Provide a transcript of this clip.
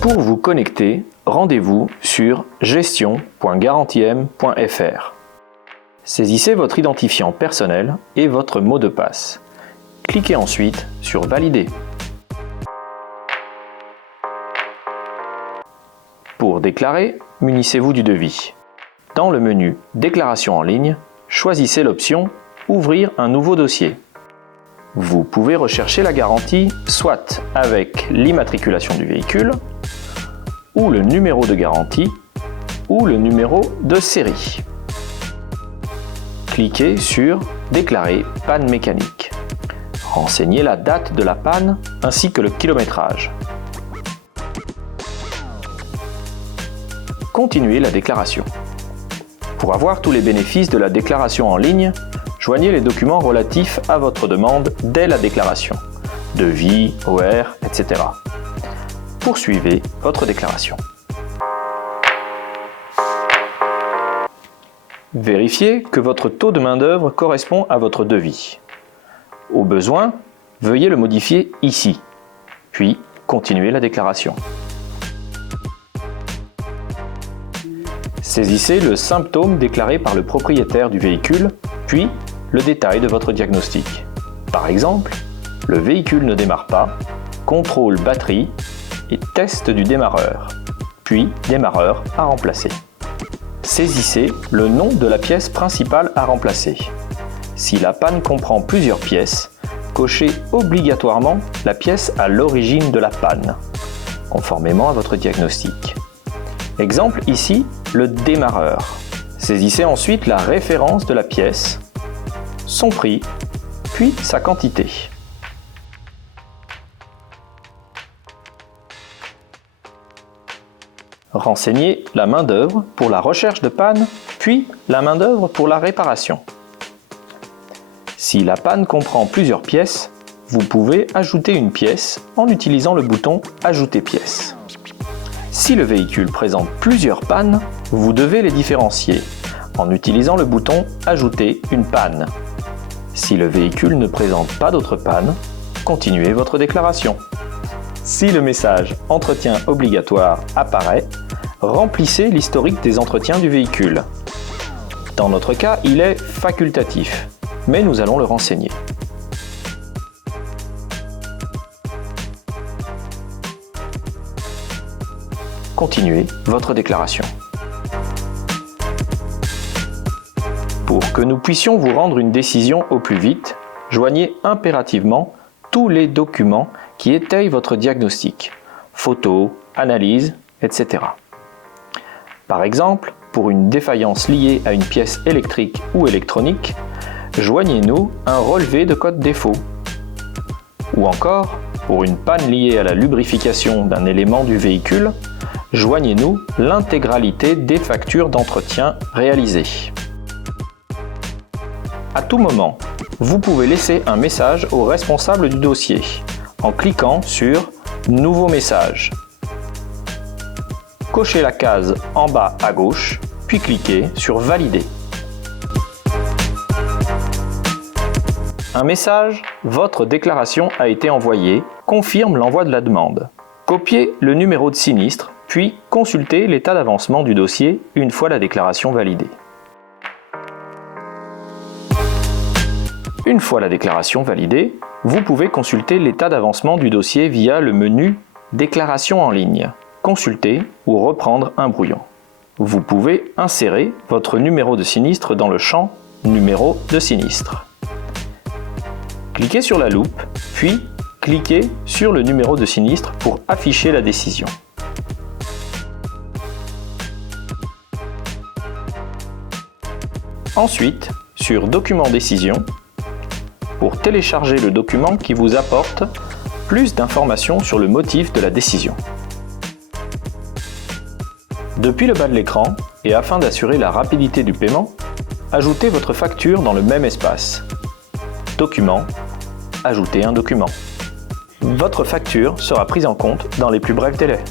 Pour vous connecter, rendez-vous sur gestion.garantiem.fr. Saisissez votre identifiant personnel et votre mot de passe. Cliquez ensuite sur Valider. Pour déclarer, munissez-vous du devis. Dans le menu Déclaration en ligne, choisissez l'option Ouvrir un nouveau dossier. Vous pouvez rechercher la garantie soit avec l'immatriculation du véhicule, ou le numéro de garantie, ou le numéro de série. Cliquez sur Déclarer panne mécanique. Renseignez la date de la panne ainsi que le kilométrage. Continuez la déclaration. Pour avoir tous les bénéfices de la déclaration en ligne, joignez les documents relatifs à votre demande dès la déclaration. Devis, OR, etc. Poursuivez votre déclaration. Vérifiez que votre taux de main-d'œuvre correspond à votre devis. Au besoin, veuillez le modifier ici, puis continuez la déclaration. Saisissez le symptôme déclaré par le propriétaire du véhicule, puis le détail de votre diagnostic. Par exemple, le véhicule ne démarre pas, contrôle batterie et test du démarreur, puis démarreur à remplacer. Saisissez le nom de la pièce principale à remplacer. Si la panne comprend plusieurs pièces, cochez obligatoirement la pièce à l'origine de la panne, conformément à votre diagnostic. Exemple ici, le démarreur. Saisissez ensuite la référence de la pièce, son prix, puis sa quantité. Renseignez la main-d'œuvre pour la recherche de panne, puis la main-d'œuvre pour la réparation. Si la panne comprend plusieurs pièces, vous pouvez ajouter une pièce en utilisant le bouton « Ajouter pièce ». Si le véhicule présente plusieurs pannes, vous devez les différencier en utilisant le bouton « Ajouter une panne ». Si le véhicule ne présente pas d'autres pannes, continuez votre déclaration. Si le message « Entretien obligatoire » apparaît, remplissez l'historique des entretiens du véhicule. Dans notre cas, il est facultatif, mais nous allons le renseigner. Continuez votre déclaration. Pour que nous puissions vous rendre une décision au plus vite, joignez impérativement tous les documents qui étayent votre diagnostic, photos, analyses, etc. Par exemple, pour une défaillance liée à une pièce électrique ou électronique, joignez-nous un relevé de code défaut. Ou encore, pour une panne liée à la lubrification d'un élément du véhicule, joignez-nous l'intégralité des factures d'entretien réalisées. À tout moment, vous pouvez laisser un message au responsable du dossier en cliquant sur « Nouveau message ». Cochez la case en bas à gauche, puis cliquez sur « Valider ». Un message « Votre déclaration a été envoyée » confirme l'envoi de la demande. Copiez le numéro de sinistre, puis consultez l'état d'avancement du dossier une fois la déclaration validée. Une fois la déclaration validée, vous pouvez consulter l'état d'avancement du dossier via le menu « Déclaration en ligne », consulter ou reprendre un brouillon. Vous pouvez insérer votre numéro de sinistre dans le champ « Numéro de sinistre ». Cliquez sur la loupe, puis cliquez sur le numéro de sinistre pour afficher la décision. Ensuite, sur « Document décision », pour télécharger le document qui vous apporte plus d'informations sur le motif de la décision. Depuis le bas de l'écran, et afin d'assurer la rapidité du paiement, ajoutez votre facture dans le même espace. Document, ajouter un document. Votre facture sera prise en compte dans les plus brefs délais.